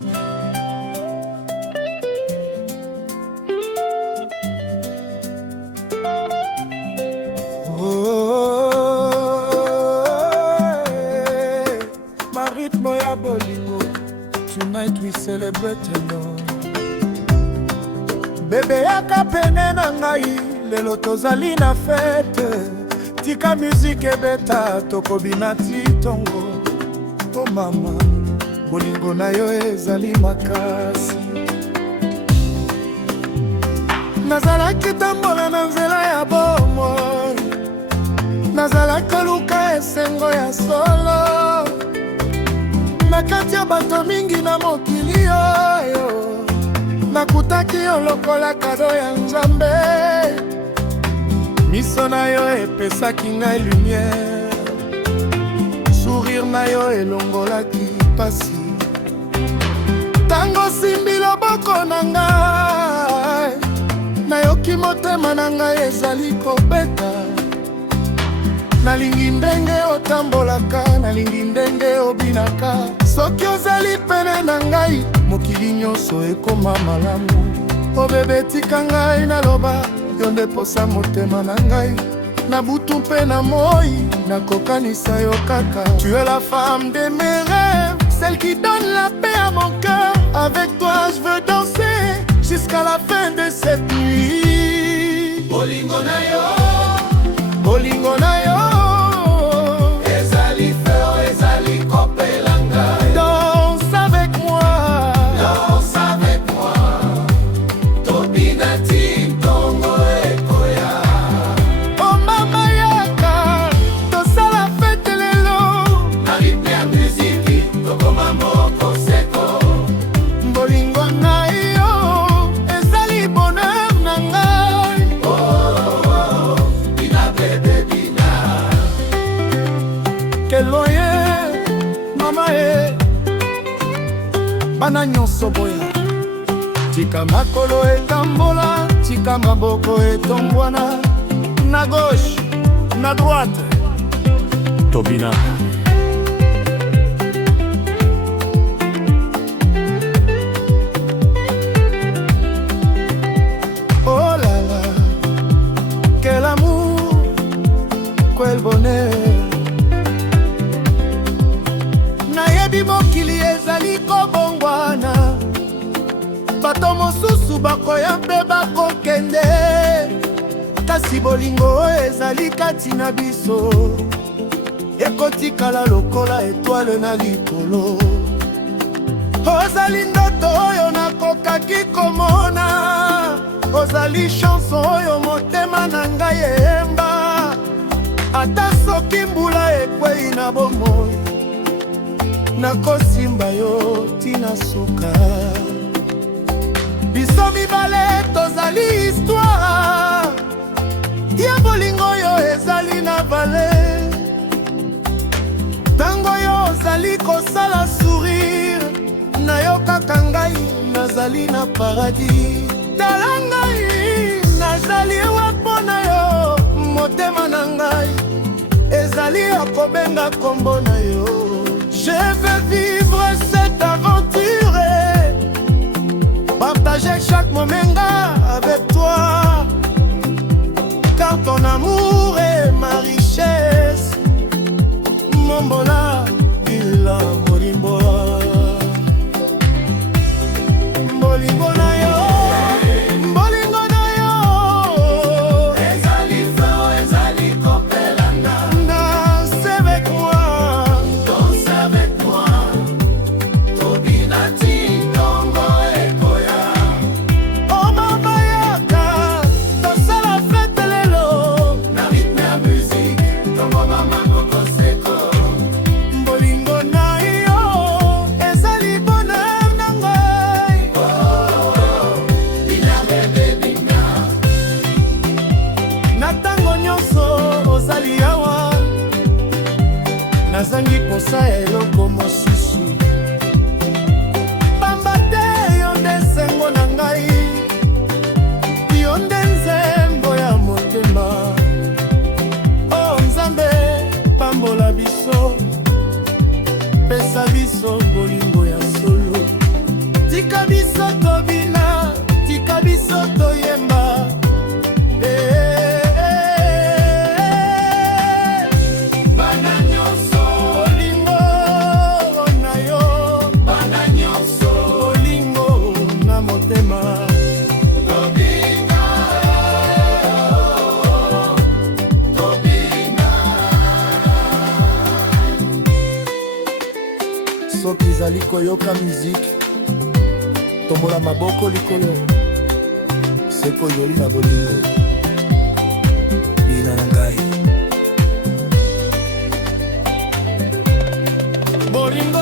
Ma rythme ya bolingo, tonight we celebrate alone. Bebe yaka pene na ngai, lelo tozali na fete. Tika musique ebeta, tokobina ti tongo. Oh mama, bolingo na yo ezali makasi. Nazalaki tambola na nzela ya bomoi, nazalaki luka esengo ya solo. Nakati ya bato mingi na mokili oyo, nakutaki yo lokola kado ya Nzambe. Miso na yo epesaki ngai lumière, sourire na yo elongolaki pasi. Tango simbi loboko na ngai, nayoki motema na ngai ezali kobeta. Nalingi ndenge otambolaka, nalingi ndenge obinaka. Soki ozali pene na ngai, mokili nyonso ekoma malamu. O bebe tika ngai naloba, yo nde posa motema na ngai. Na butu mpe na moi, nakokanisa yo kaka. Tu es la femme de mes rêves, celle qui donne la paix à mon cœur. Avec toi je veux danser jusqu'à la fin de cette nuit. Bolingo na yo, bolingo na yo, ezali feo, ezali kopelanga. Danse avec moi, danse avec moi. Tobina ti tongo ekoya. Oh mama yaka, tosala fete lelo. Na rythme ya muziki, tokoma moko seko. Bolingo na yo, ezali bonheur na ngai. Oh, bina bebe bina. Quel loyer, mama e. Bana nyonso boya. Tika makolo etambola, tika maboko etombwana. Na gauche, na droite, Tobina. Oh là là, quel amour, quel bonheur. Nayebi mokili ezali kobongwana, bato mosusu bakoya mpe bakokende. Kasi bolingo ezali kati na biso, ekotikala lokola etoile na likolo. Ozali ndoto oyo nakokaki komona, ozali chanson oyo motema na ngai eyemba. Ata soki mbula ekwei na bomoi, nakosimba yo tina suka. Biso mibale tozali histoire, ya bolingo oyo ezali na vale. Tango yo ozali kosala sourire, nayokaka ngai nazali na paradis. Tala ngai nazali ewa mpona yo, motema na ngai ezali akobenga kombo na yo. Je veux vivre cette aventure, partager chaque moment avec toi, car ton amour est ma richesse. Mombola bila bolimbo, bolimbo na yo, bolingo na yo, ezali feo, ezali kopelanga. Danse avec moi, danse avec moi. soki ezali koyoka miziki, tombola maboko likolo, seko yoli na bolingo, bina na ngai bolingo